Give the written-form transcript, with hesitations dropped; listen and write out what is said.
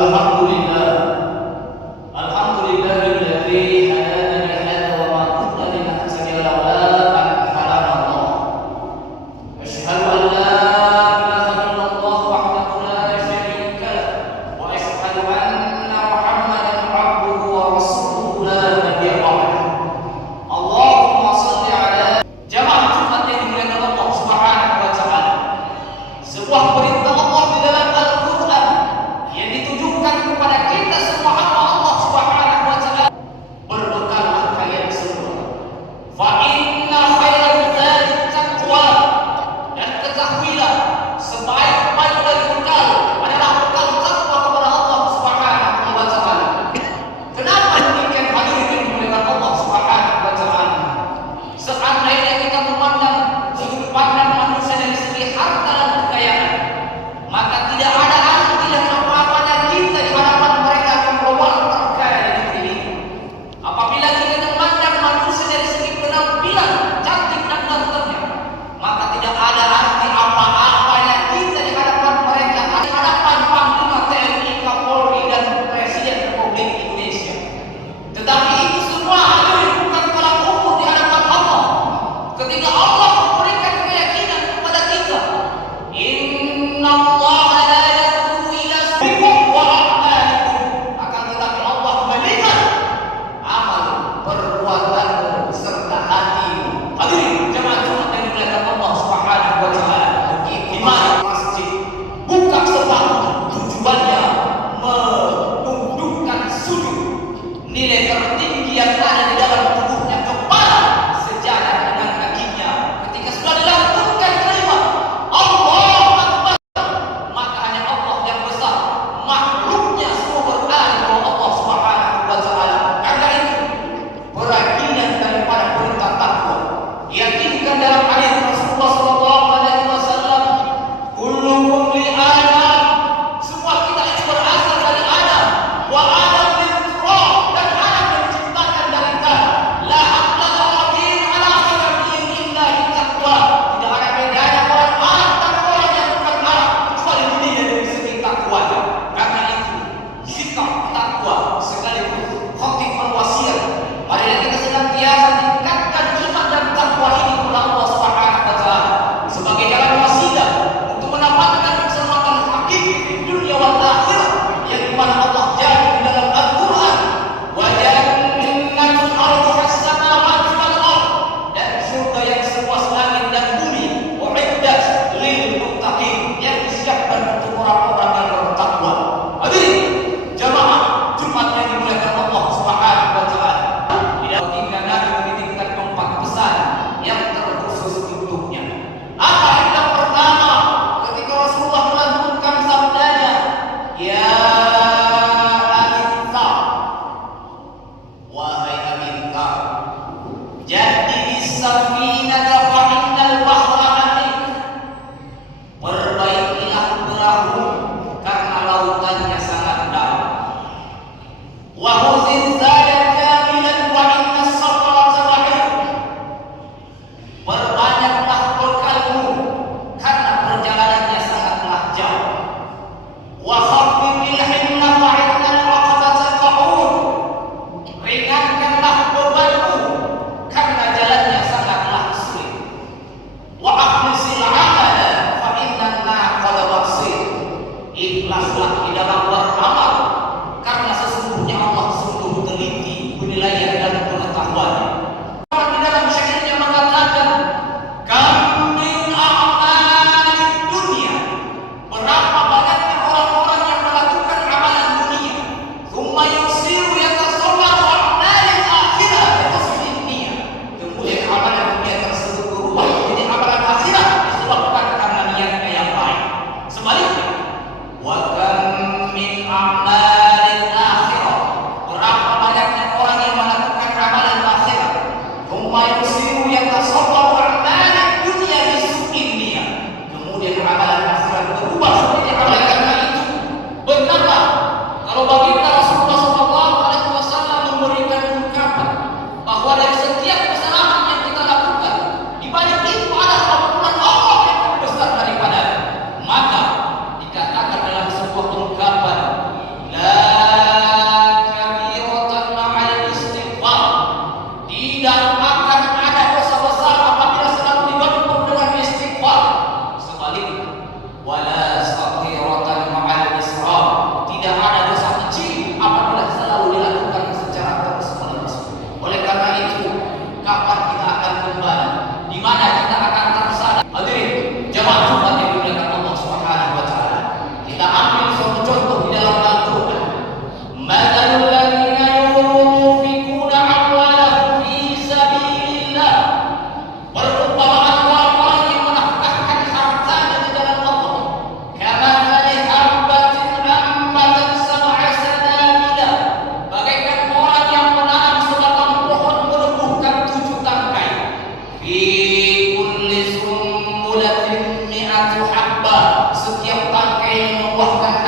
Alhamdulillah, alhamdulillahilladzi hadana li hadza wa ma kunna linahtadiya laula an hadana Allah. Asyhadu an la ilaha illallah wahdahu la syarika lah wa asyhadu anna Muhammadan abduhu wa rasuluhu la nabiyya ba'dahu. Allahumma shalli ala jamaah Jumat yang dimuliakan Allah Subhanahu wa taala. Sebuah perintah Allah di dalam Al-Qur'an yang ditujukan kepada kita semua hamba Allah Subhanahu wa taala. Berbekallah kalian semua. Fa inna khairal zadi taqwa. Dan ketahuilah sebaik-baik dari bekal adalah bekal takwa kepada Allah Subhanahu wa taala. Kenapa demikian hadirin yang dimuliakan Allah Subhanahu wa taala? Seandainya kita memandang sudut pandang manusia dari segi harta dan kekayaan, wala saghiratan ma'al israr. Tidak ada dosa kecil apabila selalu dilakukan secara terus-menerus. Oleh karena itu, kapan kita akan kembali? Di mana kita akan tersadar? Hadirin, jemaah Jumat yang dimuliakan Allah Subhanahu wa taala. Kita ambil suatu contoh di dalam Al-Qur'an. Mathalul ladzina yunfiquna amwalahum fi sabilillah. Perumpamaan orang yang menafkahkan hartanya di jalan Allah. Kamathali habbatin ambatat sab'a sanabila. Bagaikan orang yang menanam sebatang pohon menumbuhkan 7 tangkai. Fi kulli sumbulatin mi'atu habbah. Setiap tangkai membuahkan